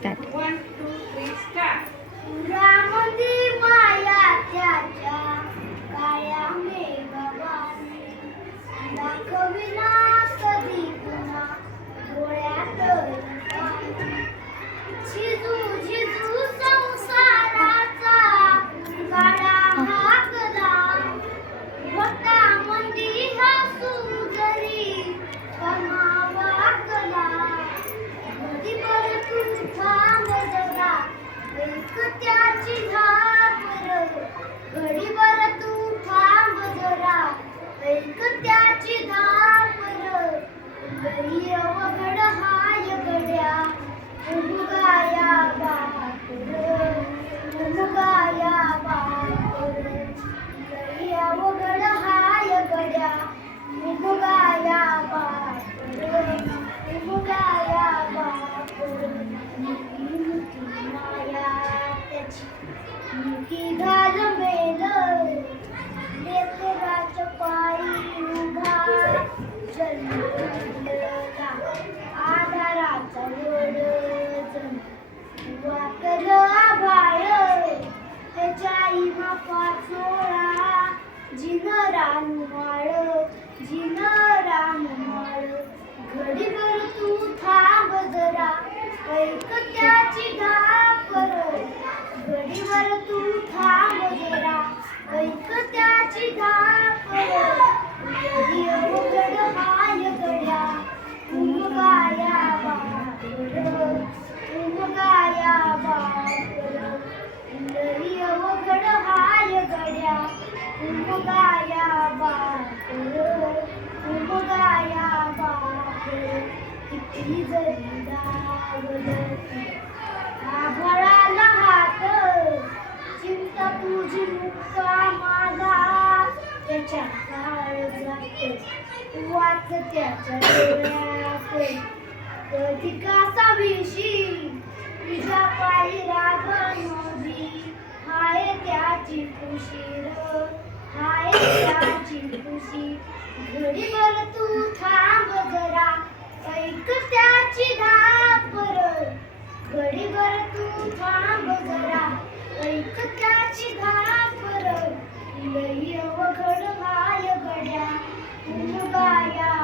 Так. त्याची धापर घडीभर तू थांब जरा एक त्याची धापर गरी अवघड हाय गड्या उमगाया बापर उमगाया बापर गरी अवघड हाय गड्या उमगाया बापर उमगाया बापर मुठी मुठी माया त्याची मुठी घाल मेल लेकराच्या पायी उभा जन्मला आधाराचा वड जण वाकल आभाळ त्याच्या आई मापा चोळा जिन रानमाळ जिन रानमाळ घडीभर तू थांब जरा ऐक त्याची धापर घडीभर तू थांब जरा ऐक त्याची धापर आभाळाला हात चिंता तुझी मुक्ता माझा त्याच्या काळ जात वाच त्याच्या तुझ्या पायी राग हाय त्याची खुशी. र हाय त्याची खुशी. घडीवर तू थांब जरा. ऐक त्याची धापर घडीभर तू थांब जरा. ऐक त्याची धापर लई अवघड हाय गड्या. उमगाया